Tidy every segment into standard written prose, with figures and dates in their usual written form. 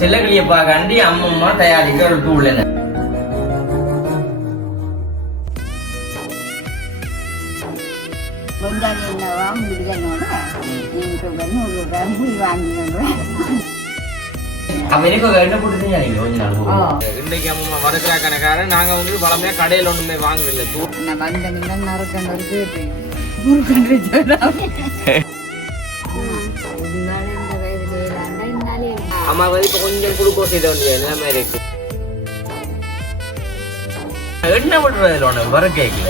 செல்லக்கிளியப்பா கண்டி அம்மம்மா தயாரிக்கிற ஒரு தூள் என்ன இன்னைக்கு அம்மா வறுக்கிற கணக்காரன் நாங்க வந்து வளமையா கடையில ஒண்ணுமே வாங்கல அம்மா வந்து இப்ப கொஞ்சம் குளுக்கோஸ் இதை வந்து எல்லாமே இருக்கு என்ன பண்றது வர கேக்கல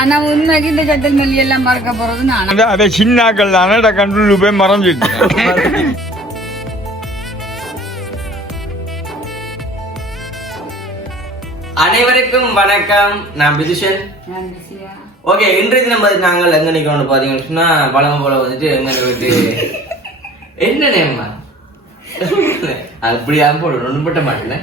ஆனா உண்மைக்கு இந்த சட்டல் மல்லி எல்லாம் மறக்க போறது நான் அதை சின்னாக்கள் தானே கண்ட்ரோல் போய் மறந்துட்டு அனைவருக்கும் வணக்கம். நான் பிதுஷன். ஓகே, இன்றைக்கு நம்ம நாங்கள் எங்க நிக்கிறோம் பாத்தீங்கன்னு சொன்னா பழம் போல வந்துட்டு எங்க விட்டு என்ன நேம்மா அப்படியா போடு ஒன்றும் பட்ட மாட்டேன்.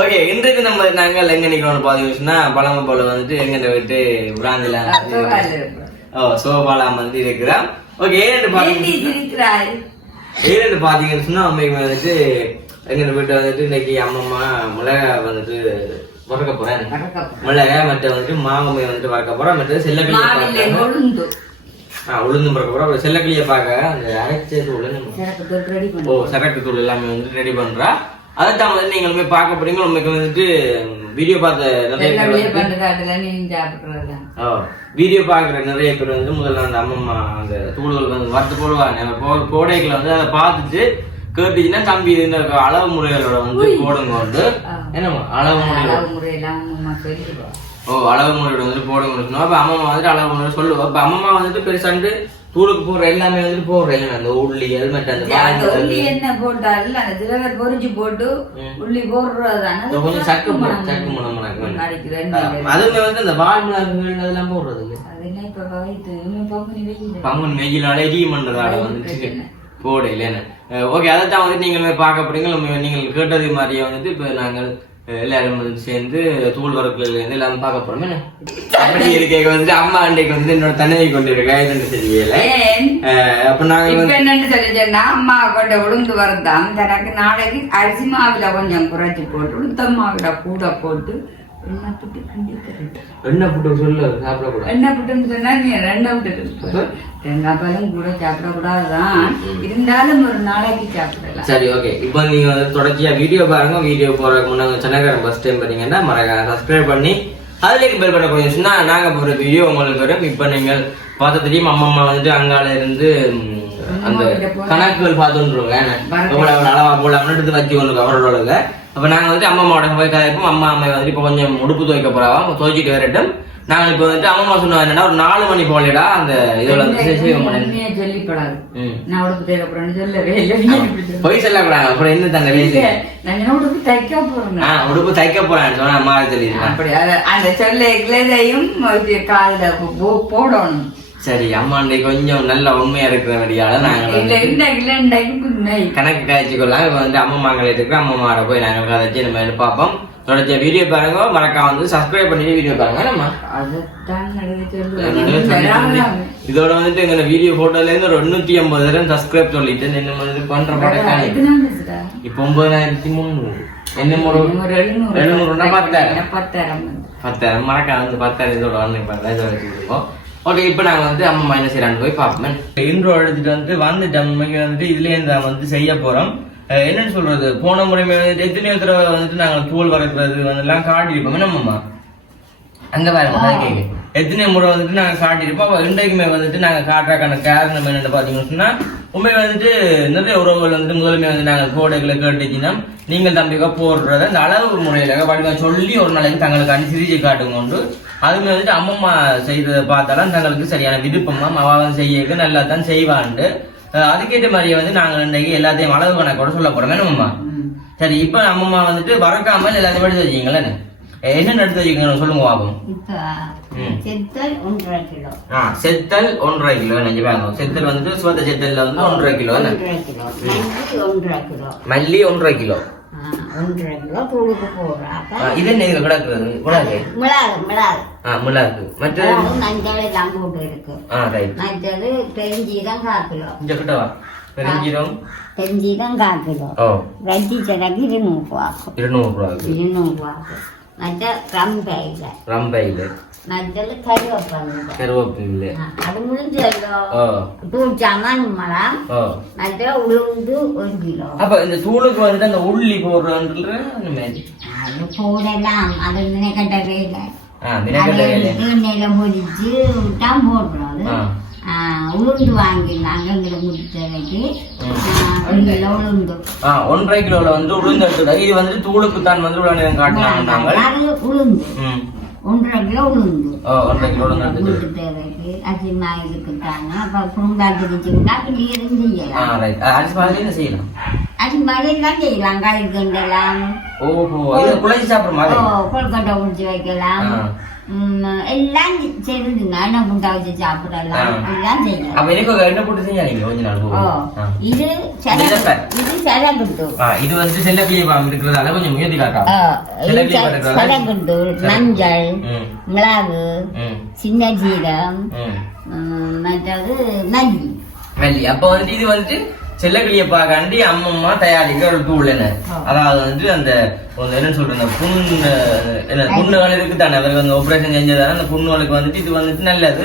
ஓகே, இன்றைக்கு நம்ம நாங்கள் எங்க நிக்கிறோம் பாத்தீங்கன்னு சொன்னா பழம் போல வந்துட்டு எங்க விட்டு பிராந்தில சோபாலாம் வந்து இருக்கிறோம். ஓகே, ஏன்னு பாத்தீங்கன்னு சொன்னா அம்மைக்கு வந்துட்டு எங்க வீட்டை வந்துட்டு இன்னைக்கு அம்மம்மா மிளகா வந்துட்டு வறுக்க போறேன். மிளகா மற்ற வந்துட்டு மாவம்மை வந்துட்டு வறுக்க போறோம். மற்ற செல்லக்கிளிய உளுந்து பறக்க போறோம். அப்புறம் செல்லக்கிளிய பார்க்க அந்த அரைச்சது சரக்கு தூள் எல்லாமே வந்துட்டு ரெடி பண்றா. அதைத்தான் வந்து நீங்களுமே பார்க்க போறீங்க. உங்களுக்கு வந்துட்டு வீடியோ பார்த்த வீடியோ பாக்குற நிறைய பேர் வந்து முதல்ல அந்த அம்மம்மா அந்த தூள்கள் வந்து வறுத்து போடுவாங்க. கோடைகளை வந்து அதை பார்த்துட்டு கேட்டுச்சுன்னா தம்பி இந்த அளவு முறைகளோட வந்து போடுங்க வந்து என்னமா அளவு முறையோட அளவு முறையோட வந்து போடுங்க. அப்ப அம்மா வந்துட்டு அளவு முறையோட சொல்லுவோம். அப்ப அம்மா வந்துட்டு பெருசாண்டு தூளுக்கு போடுற எல்லாமே வந்துட்டு போடுறேன். அந்த உள்ளி ஹெல்மெட் அந்த உள்ளி என்ன போட்டாலும் அந்த சிலவர் பொறிச்சு போட்டு உள்ளி போடுறதான கொஞ்சம் சக்கு முனம் அதுமே வந்து அந்த வால் மிளகுகள் அதெல்லாம் போடுறது பங்குன் வெயிலால எரியும் பண்றதால வந்துட்டு போட இல்லைன்னு. ஓகே, அதைத்தான் வந்து நீங்களுமே பார்க்க போறீங்க. நீங்கள் கேட்டது மாதிரியே வந்துட்டு இப்ப நாங்கள் எல்லாரும் வந்து சேர்ந்து தூள் வரக்குல இருந்து எல்லாரும் பார்க்க போறோம். என்ன அப்படி இருக்க வந்துட்டு அம்மா அண்டைக்கு வந்து என்னோட தன்னை கொண்டு இருக்கேன் தெரியல. அப்ப நாங்க என்னன்னு சொல்லிச்சேன்னா அம்மா கொண்ட உளுந்து வரதான் தனக்கு நாளைக்கு அரிசி மாவுல கொஞ்சம் குறைச்சி போட்டு உளுத்தம் மாவுல கூட போட்டு எண்ணெய் புட்டு சொல்லு சாப்பிடக்கூடாது. எண்ணெய் புட்டுன்னு சொன்னா நீ ரெண்டை விட்டு தேங்காய் பாலும் கூட சாப்பிடக்கூடாதுதான், இருந்தாலும் ஒரு நாளைக்கு சாப்பிடலாம். சரி, ஓகே. இப்போ நீங்க வந்து தொடர்ச்சியா வீடியோ பாருங்க. வீடியோ போறதுக்கு முன்னாடி சேனல் ஃபர்ஸ்ட் டைம் பாத்தீங்கன்னா மறக்காம சப்ஸ்கிரைப் பண்ணி அதுலேயே பெல் பண்ண போனீங்கன்னா நாங்க போற வீடியோ உங்களுக்கு வரும். இப்ப நீங்கள் பார்த்த தெரியும் அம்மம்மா வந்துட்டு அங்கால இருந்து அந்த கணக்குகள் பார்த்துருவாங்க எவ்வளவு அளவா போலாம்னு எடுத்து வச்சு கொண்டு அவரோட. அப்ப நாங்க வந்துட்டு அம்மாவோட போய் கதைப்போம். அம்மா வந்துட்டு இப்ப கொஞ்சம் உடுப்பு துவைக்க போறாவா, துவைச்சிட்டு வரட்டும். நாங்க இப்ப வந்துட்டு அம்மா சொன்ன என்னன்னா ஒரு 4 மணி போலடா அந்த இதோட சொல்லிப்படாது. நான் உடுப்பு தேவை போறேன்னு சொல்லவே பொய் சொல்லக்கூடாது. அப்புறம் என்ன தங்க வேலை உடுப்பு தைக்க போறேன் உடுப்பு தைக்க போறேன்னு சொன்னா அம்மா தெரியுது. அப்படி அந்த சொல்லையும் காதுல போடணும். சரி, அம்மா அன்றைக்கு கொஞ்சம் நல்ல உண்மையா இருக்கிற வழியால நாங்க கணக்கு காய்ச்சிக்கொள்ளலாம். இப்ப வந்து அம்மாக்கள் இருக்கிற அம்மாவோட போய் நாங்க கதைச்சு நம்ம பார்ப்போம். தொடர்ச்சியா வீடியோ பாருங்க. மறக்காம வந்து சப்ஸ்கிரைப் பண்ணிட்டு வீடியோ பாருங்க. நம்ம இதோட வந்துட்டு எங்க வீடியோ போட்டோல இருந்து ஒரு 850 சப்ஸ்கிரைப் சொல்லிட்டு என்ன வந்து பண்ற படம் இப்ப 9300 என்ன 700 10,000 மறக்காம வந்து 10,000 இதோட வச்சுருக்கோம். ஓகே, இப்போ நாங்கள் வந்து அம்மா என்ன செய்யறான்னு போய் பார்ப்போம். இன்ட்ரோ எடுத்துட்டு வந்துட்டு வந்துட்டு இதுலேயே வந்து செய்ய போறோம். என்னன்னு சொல்றது, போன முறைமே வந்துட்டு எத்தனையோ தடவை வந்துட்டு நாங்கள் தூள் வளர்க்குறது எல்லாம் காட்டியிருப்போம். நம்மம்மா அங்க பாருங்க எத்தனை முறை வந்துட்டு நாங்கள் காட்டியிருப்போம். அப்போ இன்றைக்குமே வந்துட்டு நாங்கள் காட்டுறக்கான காரணம் என்னென்னு பார்த்தீங்கன்னு சொன்னா உண்மை வந்துட்டு நிறைய உறவுகள் வந்து முதலுமே வந்து நாங்கள் கோடைகளை கேட்டுச்சுன்னா நீங்கள் தம்பிக்கா போடுறத அந்த அளவு முறையில வடிவா சொல்லி ஒரு நாளைக்கு தங்களுக்கு அனுசரிச்சு காட்டுங்க கொண்டு அதுமே வந்துட்டு அம்மம்மா செய்யறதை பார்த்தாலும் தங்களுக்கு சரியான விருப்பமா அவன் செய்ய நல்லா தான் செய்வான்ட்டு அதுக்கேற்ற மாதிரியே வந்து நாங்கள் இன்னைக்கு எல்லாத்தையும் அளவு கணக்கோட சொல்ல போறோம். என்னம்மா சரி, இப்ப அம்மம்மா வந்துட்டு வறக்காமல் எல்லாத்தையும் எடுத்து வச்சுக்கீங்களே, என்ன எடுத்து வச்சுக்கீங்க சொல்லுங்க பாப்போம். செத்தல் 1.5 கிலோ. செத்தல் 1.5 கிலோ நினைப்பாங்க. செத்தல் வந்துட்டு சுவத்த செத்தல்ல வந்து 1.5 கிலோ. மல்லி 1.5 கிலோ. 1.5 கிலோ தூளுக்கு போடுறாப்ப இது என்ன இதுல கிடக்குறது மிளகு மிளகு மற்றது மஞ்சள் எல்லாம் போட்டு இருக்கு ரைட் மற்றது பெருஞ்சீரம் 1/4 கிலோ இங்க கிட்ட வா பெருஞ்சீரம் 1/4 கிலோ வெஜ்ஜி சரக்கு 200 ரூபாய்க்கு 200 ரூபாய்க்கு மற்ற ரம்பையில மற்றது கருவேப்பிலை அது முடிஞ்சല്ലോ தூள் சாமான் மரம் மற்ற உளுந்து 1 கிலோ அப்ப இந்த தூளுக்கு வந்து அந்த உள்ளி போடுறதுல அது போடலாம் அது நினைக்கட்ட வேலை எண்ணெயில பொடிச்சு தான் போடுறோம் உளுந்து வாங்கினாங்க எங்களை முடிச்சதைக்கு 1 கிலோ உளுந்து 1.5 கிலோல வந்து உளுந்து எடுத்துட்டாங்க இது வந்து தூளுக்கு தான் வந்து உடனே காட்டினாங்க அது உளுந்து 1.5 கிலோ உளுந்து 1.5 கிலோ உளுந்து தேவைக்கு அரிசிமா இருக்குத்தாங்க அப்ப குறும்பாக்கி வச்சுக்கிட்டா கிளியரும் செய்யலாம் செய்யலாம் அரிசி எல்லாம் செய்யலாம் கறி கண்டலாம் குழந்தை சாப்பிடுமா கொழுக்கட்டை உடிச்சு வைக்கலாம் எல்லாம் செய்யுதுங்க என்ன புண்டா வச்சு சாப்பிடலாம் எல்லாம் செய்யலாம் அப்ப எனக்கு என்ன போட்டு செஞ்சாங்க கொஞ்ச நாள் இது செலகுண்டு இது வந்து செல்லக்கிளிய பாம்பு இருக்கிறதால கொஞ்சம் முயற்சி செலகுண்டு மஞ்சள் மிளகு சின்ன ஜீரம் மற்றது மல்லி அப்ப வந்து இது வந்து செல்லக்கிளிய பாக்காண்டி அம்மம்மா தயாரிக்கிற ஒரு தூள் என்ன அதாவது வந்து அந்த என்ன சொல்றது புண்ணுகள் இருக்கு தானே அவருக்கு வந்து ஆபரேஷன் செஞ்சதான அந்த புண்ணுகளுக்கு வந்துட்டு இது வந்துட்டு நல்லது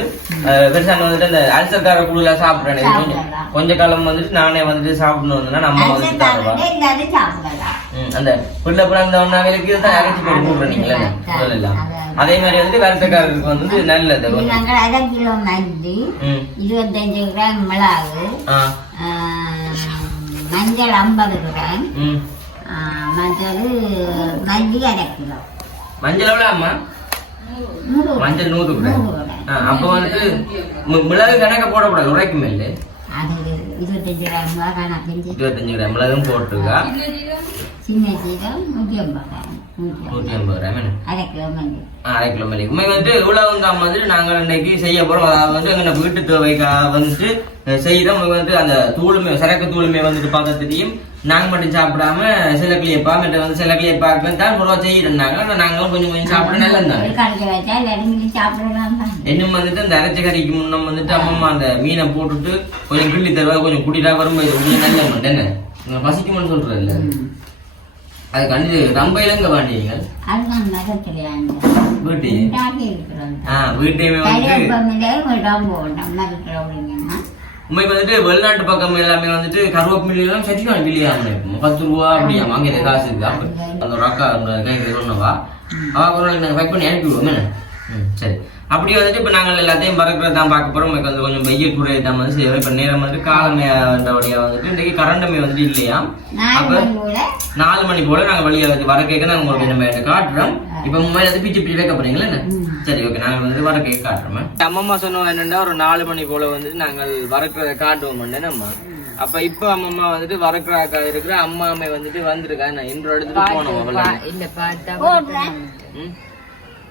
பெருசாக வந்துட்டு அந்த அல்சர்கார குழுல சாப்பிடுறேன் கொஞ்ச காலம் வந்துட்டு நானே வந்துட்டு சாப்பிடணும்னா நம்ம வந்துட்டு தருவா அந்த புள்ள பிறந்தவனாங்களுக்கு தான் அரைச்சி போட்டு கூப்பிடுறீங்களே சொல்லலாம் அதே மாதிரி வந்து வருத்தக்காரருக்கு வந்து நல்லது 1/2 கிலோ மல்லி 25 கிராம் மிளகு மஞ்சள் 50 கிராம் மஞ்சள் மல்லி 1/2 கிலோ மஞ்சள் எவ்வளவு அம்மா மஞ்சள் 100 கிராம் அப்ப வந்து மிளகு கணக்க போடக்கூடாது உரைக்குமே இல்லை 25 கிராம் கணக்கு 25 கிராம் மிளகும் போட்டுருக்கா சின்ன சீரம் 150 கிராம் 1/2 கிலோ மல்லி 1/2 கிலோ மல்லி உண்மை வந்து இவ்வளவு தான் வந்து நாங்கள் இன்னைக்கு செய்ய போறோம் அதாவது வந்து எங்க வீட்டு தேவைக்காக வந்துட்டு செய்யறோம் வந்து அந்த தூளுமே சரக்கு தூளுமே வந்துட்டு பக்கத்துலையும் நாங்க மட்டும் சாப்பிடாம சிலக்கிளியப்பா மற்ற வந்து சிலக்கிளியப்பாக்கு தான் பொருவா செய்யறாங்க நாங்களும் கொஞ்சம் கொஞ்சம் சாப்பிட நல்லது இன்னும் வந்துட்டு அந்த அரைச்சி கறிக்கு முன்ன வந்துட்டு அம்மம்மா அந்த மீனை போட்டுட்டு கொஞ்சம் கிள்ளி தருவா கொஞ்சம் குடிட்டா வரும்போது நல்ல மாட்டேன் என்ன பசிக்கும்னு சொல்றது இல்ல அது கண்டு ரொம்ப இலங்க வாண்டிங்க வீட்டையுமே உண்மைக்கு வந்துட்டு வெளிநாட்டு பக்கம் எல்லாமே வந்துட்டு கருவேப்பிலை எல்லாம் சட்டிதான் கிளியாம 10 ரூபா அப்படியாம அங்கே காசு இருக்கு அந்த ஒரு அக்கா கைக்கு சொன்னவா அவ ஒரு நாளைக்கு நாங்கள் பேக் பண்ணி அனுப்பி விடுவோம் சரி அப்படி வந்துட்டு இப்ப நாங்கள் எல்லாத்தையும் பறக்கிறதான் பார்க்க போறோம் உங்களுக்கு வந்து கொஞ்சம் வெய்ய குறையை தான் வந்து செய்வோம் இப்ப நேரம் வந்து காலமையா வந்துட்டு இன்றைக்கு கரண்டமே வந்துட்டு இல்லையா அப்ப 4 மணி போல நாங்க வெளியே வர கேட்க நாங்க உங்களுக்கு நம்ம காட்டுறோம் இப்ப முன்னாடி வந்து பிச்சு பிச்சு வைக்க போறீங்களா என்ன சரி ஓகே நாங்க வந்து வர கேட்க காட்டுறோம் அம்மம்மா சொன்னோம் என்னன்னா ஒரு 4 மணி போல வந்துட்டு நாங்கள் வரக்கிறத காட்டுவோம் நம்ம அப்ப இப்ப அம்மம்மா வந்துட்டு வரக்கிறா இருக்கிற அம்மாமே வந்துட்டு வந்திருக்கா நான் இன்று எடுத்துட்டு போனோம்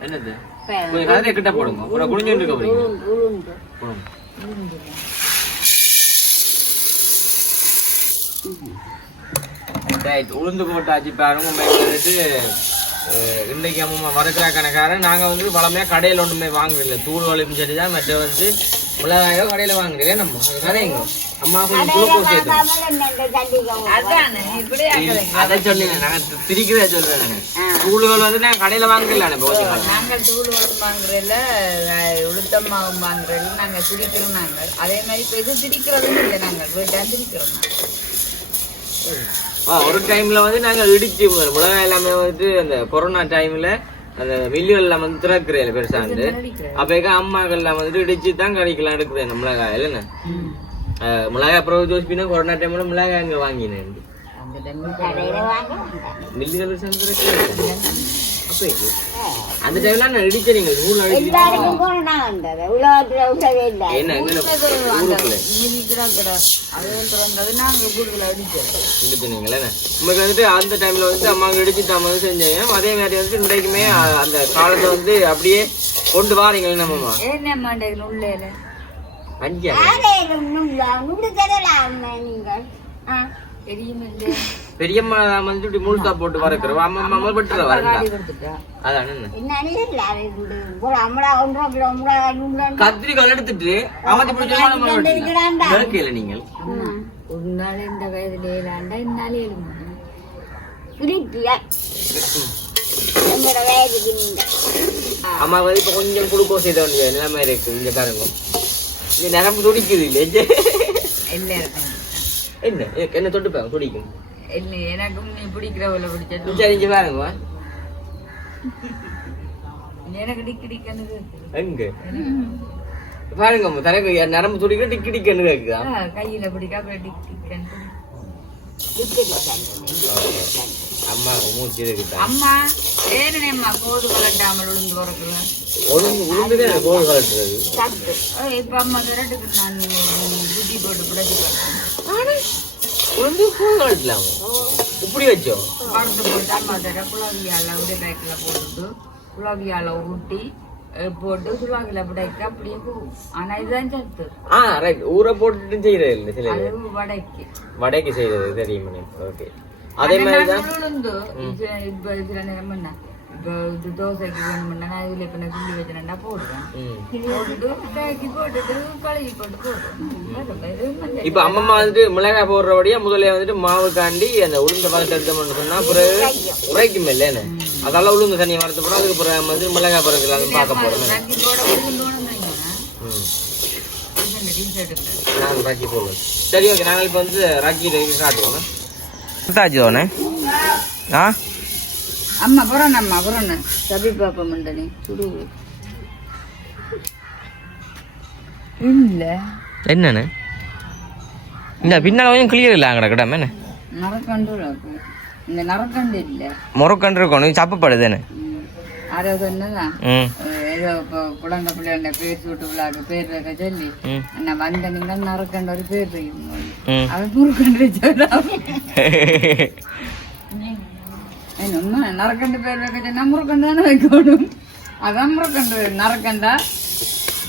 என்னது கொஞ்சம் கதை கிட்ட போடுங்க அப்புறம் குடிஞ்சுட்டு இருக்க போறீங்க உளுந்து போட்டாச்சு பாருங்க வந்துட்டு இன்னைக்கு அம்மா மறக்கிறா கணக்காரன் நாங்க வந்து பழமையா கடையில ஒன்றுமே வாங்குறதில்ல தூள் வலிப்பும் சரிதான் மற்ற வந்து மிளகாயோ கடையில வாங்குறேன் நம்ம கதைங்க அம்மா கொஞ்சம் குளுக்கோஸ் அதை சொல்லுங்க நாங்க திரிக்கிறத சொல்றேன் தூள்கள் வந்து நாங்க கடையில வாங்குறல நாங்கள் தூள் வாங்குறதுல உளுத்தம் மாவு வாங்குறதுல நாங்க திரிக்கிறோம் நாங்கள் அதே மாதிரி இப்ப எதுவும் திரிக்கிறதும் இல்லை நாங்கள் வீட்டா திரிக்கிறோம் ஒரு டைம்ல வந்து நாங்க இடிச்சு மிளகாய் எல்லாமே வந்துட்டு அந்த கொரோனா டைம்ல அந்த மில்லுகள் எல்லாம் வந்து திறக்கிறேன் பெருசாண்டு அப்ப அம்மாக்கள் எல்லாம் வந்துட்டு இடிச்சு தான் கறிக்கலாம் எடுக்கிறேன் அந்த மிளகாய் இல்லைன்னு மிளகாய் அப்புறம் ஜோசிப்பினா கொரோனா டைம்ல மிளகாய் அங்க வாங்கினேன் மில்லுகள் அந்த டைம்ல நான் இடிச்சேன் நீங்க உங்களுக்கு வந்துட்டு அந்த டைம்ல வந்து அம்மா இடிச்சு தான் வந்து செஞ்சேன் அதே மாதிரி வந்து இன்றைக்குமே அந்த காலத்தை வந்து அப்படியே கொண்டு வாரீங்க நம்ம தெரியும் பெரியம்மா வந்து இப்படி முழுசா போட்டு வறுக்கிறோம் அம்மா அம்மா பட்டுற வரல கொடுத்துட்டா அதான் என்ன என்ன கத்திரிக்காய் எடுத்துட்டு அவன் இப்படி கேட்கல நீங்கள் ஒரு நாள் இந்த வயதுல ஏழாண்டா இந்நாளே எழும அம்மா வந்து இப்ப கொஞ்சம் குளுக்கோஸ் செய்த வேண்டிய நிலைமை இருக்கு இங்க பாருங்க இங்க நரம்பு துடிக்குது இல்ல எல்லாருக்கும் என்ன என்ன தொட்டுப்பாங்க துடிக்கும் இல்லை எனக்கும் நீ பிடிக்கிறவள பிடிச்சது சரி இங்க பாருங்க எனக்கு டிக்கு டிக்கன்னு எங்க பாருங்க தனக்கு நரம்பு துடிக்க டிக்கு டிக்கன்னு கேக்குதா கையில பிடிக்க அப்புறம் டிக் டிக்கன்னு அம்மா மூச்சு இருக்குதா அம்மா ஏனேம்மா கோடு கலட்டாமல் உளுந்து வரக்குவேன் உளுந்துதான் எனக்கு கோல் கலட்டுறது இப்ப அம்மா விரட்டுக்கு நான் புத்தி போட்டு பிடிச்சி உளுந்து கோல் கலட்டலாமா இப்படி வச்சோம் படுத்து போட்டு அம்மா தர குழாவியால ஒரு பேக்கில் போட்டுட்டு குழாவியால ஊட்டி போட்டு சுழாவில பிடைக்க அப்படியே போகும் ஆனா இதுதான் சத்து ரைட் ஊற போட்டுட்டு செய்யறது இல்ல சில அது வடைக்கு வடைக்கு செய்யறது தெரியுமா ஓகே அதே மாதிரிதான் உளுந்து இப்ப சில நேரம் என்ன இப்போ இது தோசைக்கு வேணும்னா நான் இதுல இப்ப நான் கிள்ளி வச்சேன்னா போடுவேன் போட்டுட்டு பேக்கி போட்டுட்டு கழுவி போட்டு போடுவேன் இப்ப அம்மம்மா வந்துட்டு மிளகாய் போடுறபடியா முதல்ல வந்துட்டு மாவு காண்டி அந்த உளுந்த பழத்தை எடுத்தோம்னு சொன்னா பிறகு உரைக்கும் இல்லைன்னு அதால உளுந்து தண்ணியை வறுத்து போறோம் அதுக்கு பிறகு வந்து மிளகாய் பறக்கலாம்னு பார்க்க போறோம் நான் ராக்கி போடுவேன் சரி ஓகே நாங்கள் இப்போ வந்து ராக்கி காட்டுவோம் தாஜோனே அம்மா புறண் அம்மா புறண் சபி பாப்பா மண்டனி சுடு இல்ல என்னன்னு இந்த பின்னால் கொஞ்சம் கிளியர் இல்லை அங்கே கிடாம என்ன நரக்கண்டு இந்த நரக்கண்டு இல்ல முறக்கண்டு இருக்கணும் சப்பப்படுதுன்னு அதை சொன்னதான் ஏதோ இப்போ குழந்தை பிள்ளைங்க பேர் சூட்டு விழாக்கு பேர் வைக்க சொல்லி நான் வந்த நீங்க நரக்கண்டு ஒரு பேர் வைக்கணும் அது முறுக்கண்டு வச்சா உண்மை நரக்கண்டு பேர் வைக்க சொன்னா முறுக்கண்டு தானே வைக்கணும் அதான் முறுக்கண்டு நரக்கண்டா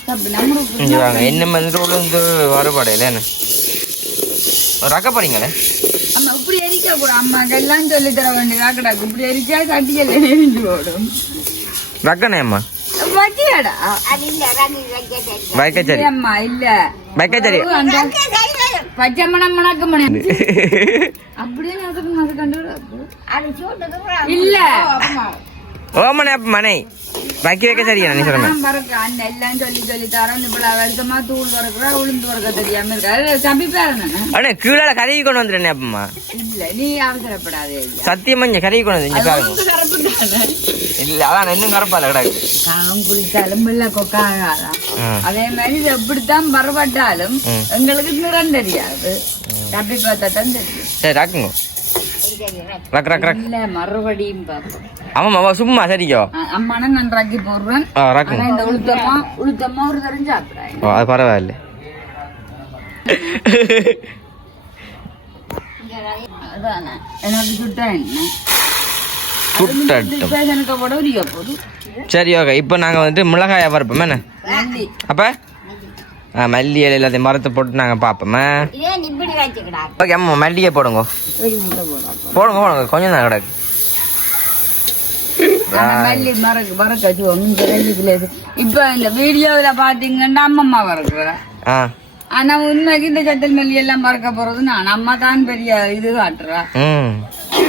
தப்பு நம்ம என்ன வந்து உளுந்து வருபாடு இல்லைன்னு ரக்க போறீங்களே அம்மா இப்படி எரிக்க கூட அம்மாக்கு எல்லாம் சொல்லி தர வேண்டிய ராக்கடாக்கு இப்படி எரிச்சா கட்டியல் எரிஞ்சு ஓடும் ரக்கனே அம்மா வச்சியாடா வைக்கச்சேரி அம்மா இல்ல வைக்கச்சேரி பச்சை மணம் மணக்க மணம் அப்படியே அது கண்டு இல்ல ஓமனே மனை வைக்க வைக்க சரியா நீ சொல்ற அண்ணன் எல்லாம் சொல்லி சொல்லி தரோம் இவ்வளவு வருஷமா தூள் வரக்குறா உளுந்து வரக்க தெரியாம இருக்கா தம்பி பேரண்ணா அண்ணே கீழே கரையை கொண்டு வந்துடுறேன் அப்பம்மா இல்ல நீ அவசரப்படாதே சத்தியமா இங்க கரையை கொண்டு வந்து இங்க பாருங்க இல்ல அதான் இன்னும் கரப்பா இல்ல கிடாக்கு காலம் குளித்தாலும் வெள்ள கொக்காகாதான் அதே மாதிரி இது எப்படித்தான் பரவட்டாலும் எங்களுக்கு நிறம் தெரியாது தப்பி பார்த்தா தான் தெரியும் சரி ராக்குங்க ரக் ரக் ரக் இல்ல மறுபடியும் பார்ப்போம் ஆமாம்மா சும்மா சரிக்கோ அம்மானா நான் ராக்கி போடுறேன் ராக்குங்க இந்த உளுத்தம்மா ஒரு தரம் சாப்பிடுறேன் அது பரவாயில்ல அதானே எனக்கு சுட்டா என்ன சுட்டட்டும் எனக்கு போட உரிய போது சரி ஓகே இப்போ நாங்கள் வந்துட்டு மிளகாயை பருப்போம் என்ன அப்போ மல்லி இலை எல்லாத்தையும் மரத்தை போட்டு நாங்கள் பார்ப்போமே ஓகே அம்மா மல்லியை போடுங்க போடுங்க போடுங்க கொஞ்சம் தான் கிடக்கு மல்லி மறக்க இப்ப இந்த வீடியோல பாத்தீங்கன்னா அம்மம்மா வறக்குற ஆனா உண்மைக்கு இந்த சட்டல் மல்லி எல்லாம் மறக்க போறது நான் அம்மா தான் பெரிய இது காட்டுறா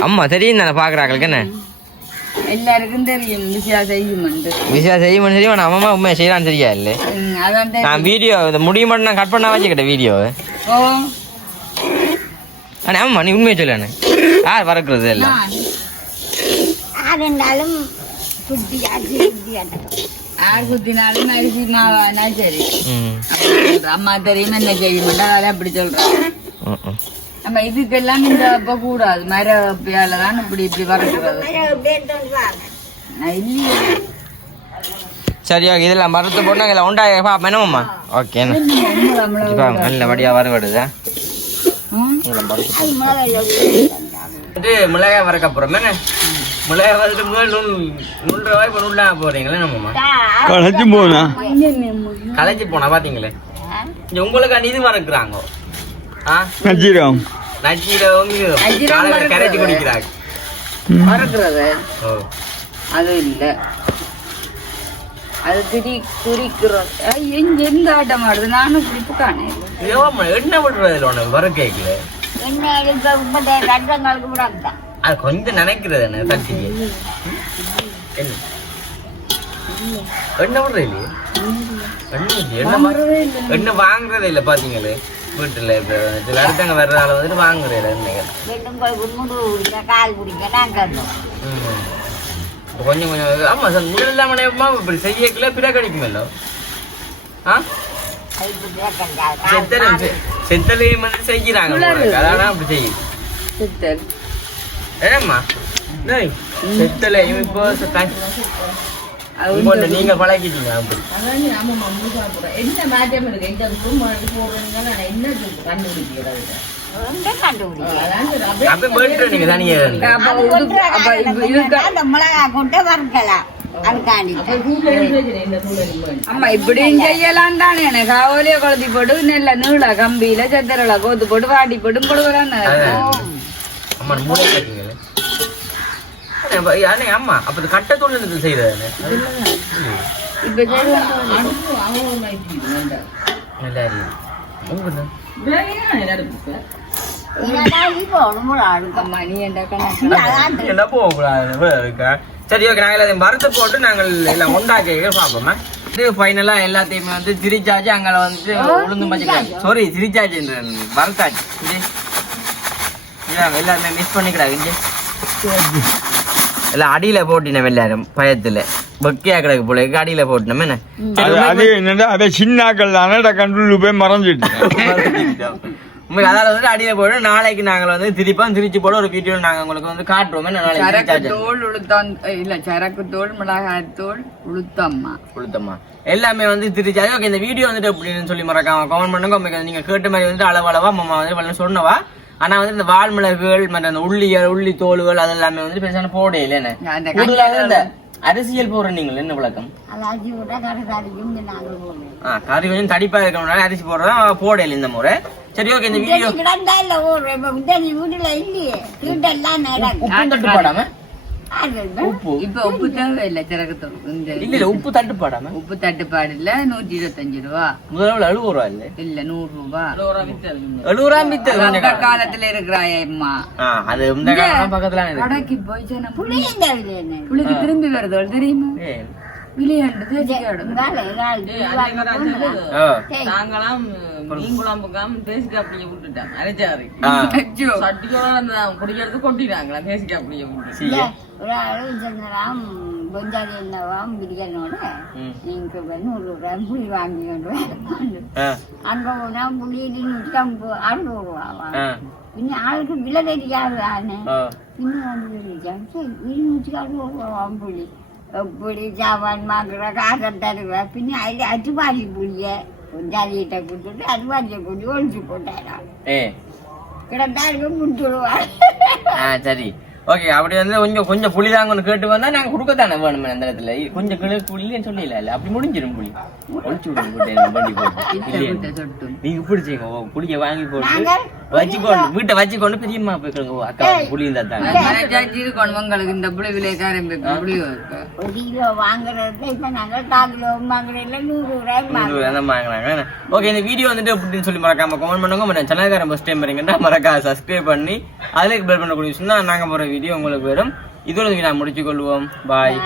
அம்மா தெரியும் தானே பாக்குறாங்களுக்கு என்ன எல்லாருக்கும் தெரியும் விஷயா செய்யுமெண்டு விஷயா செய்யுமென்னு தெரியும் அம்மா உண்மையை செய்யறான்னு தெரியா இல்லை அதான் நான் வீடியோ இந்த முடியும் மட்டும் நான் கட் பண்ண வச்சுக்கிட்டேன் வீடியோ ஓ அண்ணே ஆமா நீ உண்மையை சொல்லு யார் வறக்குறது எல்லாம் இருந்தாலும் யார் குத்தினாலும் அரிசி மாவானா சரி அம்மா தெரியும் என்ன செய்யுமெண்டா அதை அப்படி சொல்றாங்க நம்ம இதுக்கெல்லாம் இந்த அப்ப கூடாது மர பியாலதான் இப்படி இப்படி வரக்கூடாது சரி ஓகே இதெல்லாம் மரத்தை போட்டு நாங்கள் உண்டாக பார்ப்போம் என்னம்மா ஓகே நல்லபடியாக வரவிடுதா மிளகாய் வறக்க போகிறோம் என்ன மிளகாய் வந்துட்டு முதல் நுண்ணுற வாய் இப்போ நுண்ணாக போகிறீங்களே நம்மம்மா களைச்சு போனா களைச்சி போனா பார்த்தீங்களே இங்கே உங்களுக்கு இது வறக்குறாங்க நஜீரம் கரைச்சி குடிக்கிறாங்க மறக்கிறது ஓ அது இல்ல அது குறிக்கிறோம் எந்த ஆட்டம் ஆடுது நானும் குறிப்பு காணேன் என்ன பண்றது உனக்கு வர கேட்கல என்ன ரத்தங்களுக்கு கூட அது கொஞ்சம் நினைக்கிறது என்ன தட்டி என்ன என்ன பண்றது இல்லையே என்ன வாங்குறதே இல்ல பாத்தீங்களே வீட்டுல சில அடுத்தவங்க வர்றதால வந்துட்டு வாங்குறேன் கால் குடிக்க நாங்க கொஞ்சம் கொஞ்சம் ஆமா சார் முதல் இல்லாம இப்படி செய்யக்கல பிற கிடைக்குமല്ലോ செத்தலையும் வந்து செய்யறாங்க அதான் அப்படி செய்யுது ஏம்மா செத்தலையும் இப்போ நீங்க பழகிட்டீங்க அப்படி என்ன மாற்றம் இருக்கு எந்த என்ன கண்டுபிடிக்கிறது நீங்க தனியா அம்மா இப்படியும் செய்யலாம் தானே எனக்கு காவலிய குழந்தை போட்டு நெல்ல நீள கம்பியில சத்திரல கோத்து போட்டு வாட்டி போட்டு போடுவாங்க அம்மா மூளை கேட்டீங்களே அம்மா அப்ப கட்ட தொழில் செய்யறது சரி ஓகே நாங்கள் அதை மறுத்து போட்டு நாங்கள் எல்லாம் உண்டாக்கி பார்ப்போமா இது ஃபைனலா எல்லாத்தையுமே வந்து திரிச்சாச்சு அங்கே வந்து உளுந்து மச்சிக்கலாம் சாரி திரிச்சாச்சு மறுத்தாச்சு எல்லாருமே மிஸ் பண்ணிக்கிறாங்க எல்லாம் அடியில போட்டினோம் எல்லாரும் பயத்துல பக்கியா கிடக்கு போல அடியில போட்டினோம் என்ன அது என்னடா அதை சின்னாக்கள் தானே கண்ட்ரோல் போய் மறைஞ்சிட்டு அதால வந்து அடியில போட்டு நாளைக்கு நாங்கள் வந்து திருச்சி போட ஒரு வீடியோ நாங்க உங்களுக்கு வந்து காட்டுறோம் சரக்கு தோல் உளுத்தம் இல்ல சரக்கு தோல் மிளகாய் தோல் உளுத்தம்மா எல்லாமே வந்து திருச்சாச்சு ஓகே இந்த வீடியோ வந்துட்டு அப்படின்னு சொல்லி மறக்காம கமெண்ட் பண்ணுங்க நீங்க கேட்ட மாதிரி வந்து அளவா மாமா வந்து சொன்னவா ஆனா வந்து இந்த வால்மிளகுகள் மற்ற அந்த உள்ளி தோல்கள் அதெல்லாமே வந்து பெருசான போட இல்லைன்னு அரசியல் போற நீங்கள் என்ன விளக்கம் கறி கொஞ்சம் தடிப்பா இருக்கணும்னால அரிசி போடுறதா போட இல்லை இந்த முறை சரி ஓகே இந்த வீடியோ போடாம உப்பு இப்ப உப்பு தேவை இல்ல சரக்கு இல்ல உப்பு தட்டுப்பாடாம உப்பு தட்டுப்பாடு இல்ல 125 ரூபா முதல்ல 70 ரூபா இல்ல இல்ல 100 ரூபா 70 ரூபா வித்து காலத்துல இருக்கிறாயம்மா அது இந்த காலம் பக்கத்துல கடைக்கு போய் புளிக்கு திரும்பி வருதோ தெரியுமா விளையாண்டு நாங்களாம் மீன் குழம்புக்காம தேசிக்கா அப்படியே விட்டுட்டாங்க அரைச்சாரு சட்டியோட குடிக்கிறது கொட்டிட்டாங்களா தேசிக்கா அப்படியே விட்டு ஒரு அளவு சொன்னாம் பொஞ்சாதி என்னவாம் பிரியாணியோட நீங்க 100 ரூபாய் புளி வாங்கி அங்க போனா புளி 260 ரூபாவா പിന്നെ ആൾക്ക് വില തരികയാണ് പിന്നെ വന്ന് 260 രൂപ പുളി പുളി ചാവാൻ മാങ്ങ കാക്ക തരുക പിന്നെ അതിൽ അറ്റുപാലി പുളിയെ ജാലിയിട്ട കൂട്ടിട്ട് അറ്റുപാലിയെ കൂടി ഒഴിച്ചു പോട്ടാരാ കിടന്നാലും മുടിച്ചുടുവാ சரி ஓகே அப்படி வந்து கொஞ்சம் புளி தாங்க ஒன்று கேட்டு வந்தா நாங்க கொடுக்கத்தானே வேணும் அந்த இடத்துல கொஞ்சம் கிளு புளின்னு சொல்லல அப்படி முடிஞ்சிடும் புளி ஒழிச்சு விடுங்க வண்டி போட்டு நீங்க பிடிச்சிங்க புளிய வாங்கி போட்டு வச்சுக்கொண்டு வீட்டை வச்சுக்கொண்டு பெரியம்மா போய்க்கோங்க அக்கா புளி இருந்தா உங்களுக்கு இந்த புளி விலைக்காரன் புளி ஒரு கிலோ வாங்குறது இப்ப நாங்க 4 கிலோ வாங்குறதுல 100 ரூபாய் வாங்குறாங்க ஓகே இந்த வீடியோ வந்துட்டு அப்படின்னு சொல்லி மறக்காம கமெண்ட் பண்ணுங்க சேனல்காரன் ஃபர்ஸ்ட் டைம் பாருங்கன்னா மறக்காம சப்ஸ்கிரைப் பண்ணி அதுல பெல் பண்ணக்கூடிய சொன்னா நாங்க போற வீடியோ உங்களுக்கு வரும் இதோட நான் முடிச்சு கொள்வோம் பாய்.